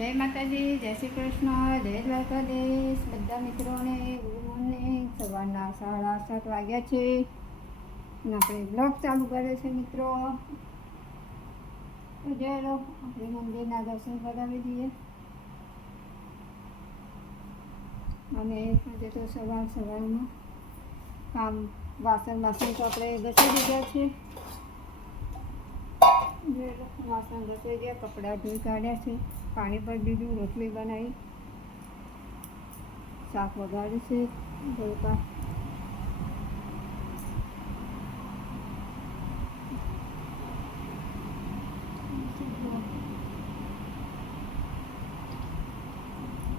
જય માતાજી, જય શ્રી કૃષ્ણ, જય દ્વારકાધીશ. બધા મિત્રોને ગુરુને સવારના સાડા સાત વાગ્યા છે. અને આપણે બ્લોગ ચાલુ કર્યો છે મિત્રો. તો જય લો, આપણે મંદિરના દર્શન કરાવી દઈએ. અને આજે તો સવાર સવારમાં કામ વાસણ વાસણ તો આપણે ઘસી દીધા છે. વાસણ ઘસાઈ ગયા, કપડાં ધોઈ કાઢ્યા છે, પાણી પર દીધું રોટલી બનાવી. શાક વઘાર્યું છે ગોળકા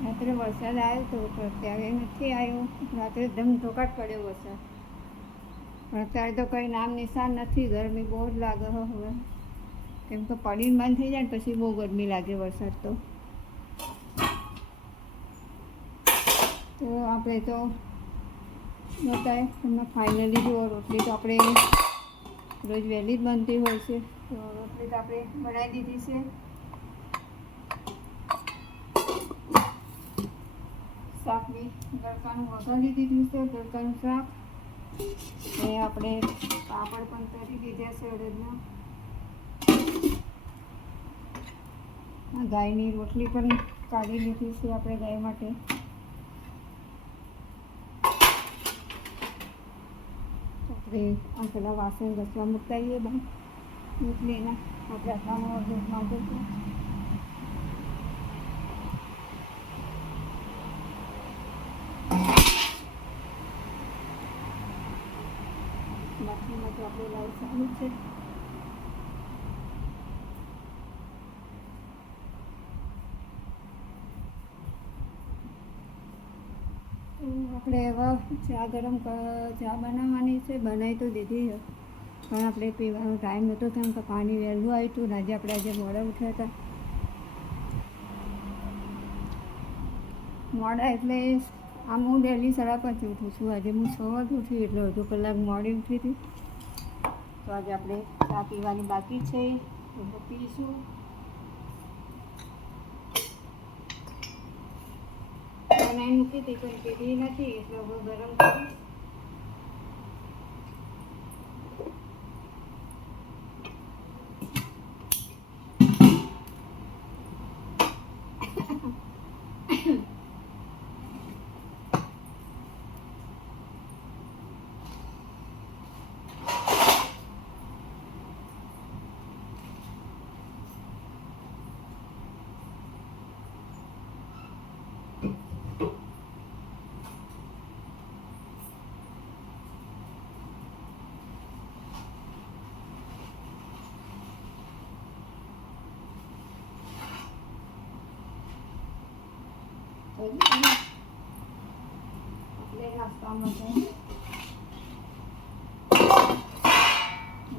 રાત્રે વરસાદ આવ્યો તો અત્યારે નથી આવ્યો, રાત્રે ધમધોકાટ પડ્યો વરસાદ. પણ અત્યારે તો કંઈ નામ નિશાન નથી, ગરમી બહુ જ લાગે હવે. કેમ કે પડીને બંધ થઈ જાય પછી બહુ ગરમી લાગે વરસાદ તો. આપણે તો બતાય તમને ફાઇનલી જુઓ રોટલી તો આપણે રોજ વહેલી જ બનતી હોય છે. તો રોટલી તો આપણે બનાવી દીધી છે. શાક બી ગળકાનું વઘારી દીધું છે, ગળકાનું શાક. અને આપણે પાપડ પણ તરી દીધા છે અડદના. આ ગાયની રોટલી પણ કાઢી લીધી છે આપણે ગાય માટે. આપણે આ પેલા વાસણ ઘસવા મૂકતા આવીએ બહાર એના આપણે આટલામાં દૂધ માંગે છે બાકીમાં તો આપણે ચાલુ જ છે તો આપણે હવે ચા ગરમ ચા બનાવવાની છે. બનાવી તો દીધી છે. પણ આપણે પીવાનો ટાઈમ નહોતો થયો કે પાણી વહેલું આવ્યું હતું આજે આપણે આજે મોડા ઉઠ્યા હતા. મોડા એટલે આમ હું ડેલી સાડા પાંચે ઉઠું છું. આજે હું છ વાગે ઉઠી એટલે અડધો કલાક મોડી ઉઠી હતી. તો આજે આપણે ચા પીવાની બાકી છે. તો પીશું. બનાવી મૂકી હતી પણ પીધી નથી એટલે હવે ગરમ કરીશ.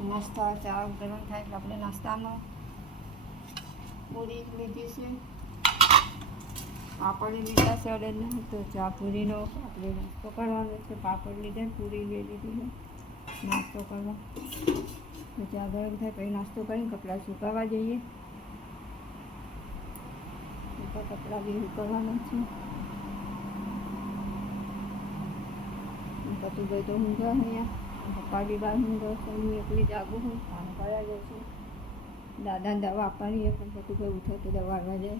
નાસ્તા ચા ગરમ થાય એટલે આપણે નાસ્તામાં પૂરી લીધી છે પાપડ લીધા છે અડદના તો ચા પૂરીનો આપણે નાસ્તો કરવાનો છે પાપડ લીધા પૂરી લઈ લીધી છે નાસ્તો કરવા. તો ચા ગરમ થાય પછી નાસ્તો કરીને કપડાં સુકાવા જઈએ. ઉપર કપડાં બી કરવાના છે. પતુભાઈ તો ઊંઘા અહીંયા પપ્પા બી બહાર ઊંઘા છે, હું એકલી જાગું હું કામ કરવા જાઉં છું. દાદાને દવા આપવાની પણ પતુભાઈ ઉઠે તો દવા આવવા જાય.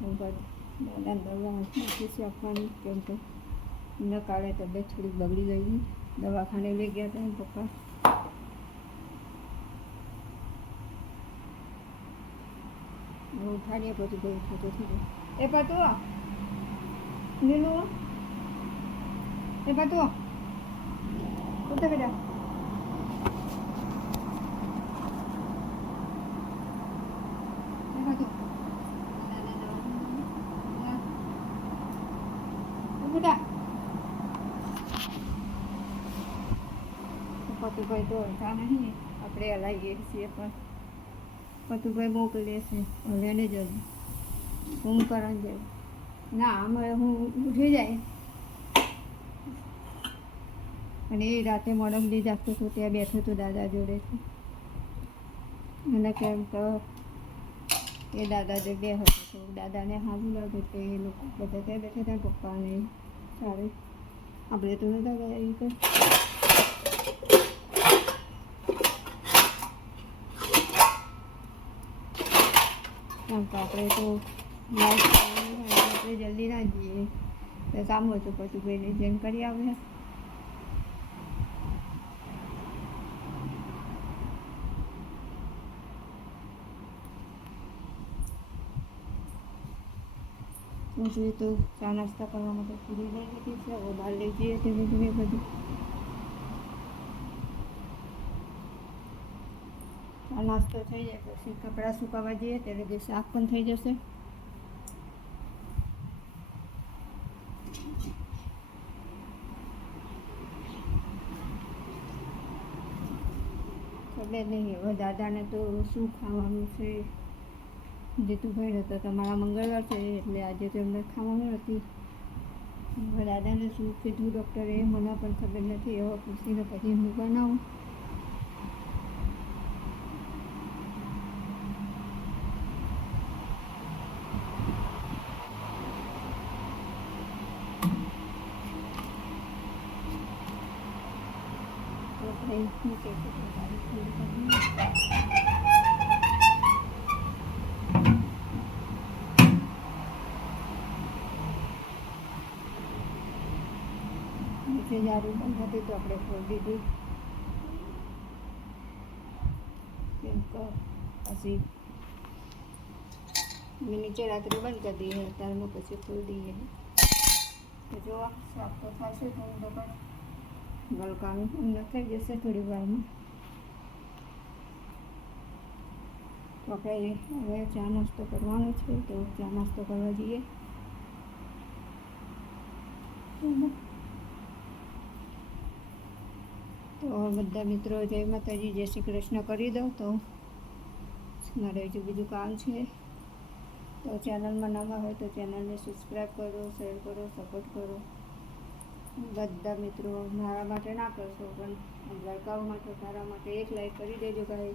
હું દાદાને દવા નાખી છે આપવાની, કેમ કે ન કાળે તબિયત થોડીક બગડી ગઈ. દવાખાને લઈ ગયા હતા પપ્પા. હું ઉઠાડીએ પછી ભાઈ ઉઠાતો થઈ જાય એ પતુ નીલું એ પતુ ઉઠે બેટા એ પતુ એ બેટા પતુભાઈ તો હતા નહીં આપણે હલાવીએ છીએ પણ પતુભાઈ મોકલીએ છે હવે જ હું કરણ જાય ના, આમાં હું ઉઠી જાય. અને એ રાતે મોડમલી જાગતો હતો, ત્યાં બેઠો હતો દાદા જોડે અને કેમ તો એ દાદા જે બે હતો દાદાને સારું લાગે તો એ લોકો બધા ત્યાં બેઠા હતા, પપ્પાને સારું. આપણે તો નતા ગયા એ કેમ કે આપણે તો આપણે જલ્દી ના જઈએ. તો કામ હતું પછી ભાઈને જેમ કરી આવે જોઈએ તો ચા નાસ્તા કરવા માટે પૂરી લઈ લીધી છે. હવે બહાર લઈ જઈએ ધીમે ધીમે બધું. ચા નાસ્તો થઈ જાય, પછી કપડાં સુકાવા જઈએ, ત્યારે જે શાક પણ થઈ જશે. ખબર નહીં, હવે દાદાને તો શું ખાવાનું છે? જીતુભાઈ હતો તમારા મંગળવાર છે, એટલે આજે તો એમને ખાવાનું નથી હવે દાદાને શું કીધું ડૉક્ટરે મને પણ ખબર નથી, હવે પૂછીને પછી હું બનાવું તો ભાઈ મૂકે છે તો તારી થોડી કરી. નીચે જારું બંધ હતી તો આપણે ખોલી દીધી કેમ કે પછી મેં નીચે રાત્રે બંધ કરી દઈએ અત્યારમાં પછી ખોલી દઈએ તો જો શાક તો થશે થોડું તો પણ ગલકાનું અંદર થઈ જશે થોડી વારમાં તો આપણે હવે ચા નાસ્તો કરવાનો છે તો ચા નાસ્તો કરવા જઈએ તો બધા મિત્રો જય માતાજી જય શ્રી કૃષ્ણ કરી દઉં તો મારે હજુ બીજું કામ છે તો ચેનલમાં નવા હોય તો ચેનલને સબસ્ક્રાઈબ કરો શેર કરો સપોર્ટ કરો બધા મિત્રો મારા માટે ના કરશો, પણ દ્વારકાઓ માટે, તારા માટે એક લાઈક કરી દેજો ભાઈ.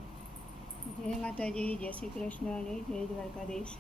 જય માતાજી, જય શ્રી કૃષ્ણ અને જય દ્વારકાધીશ.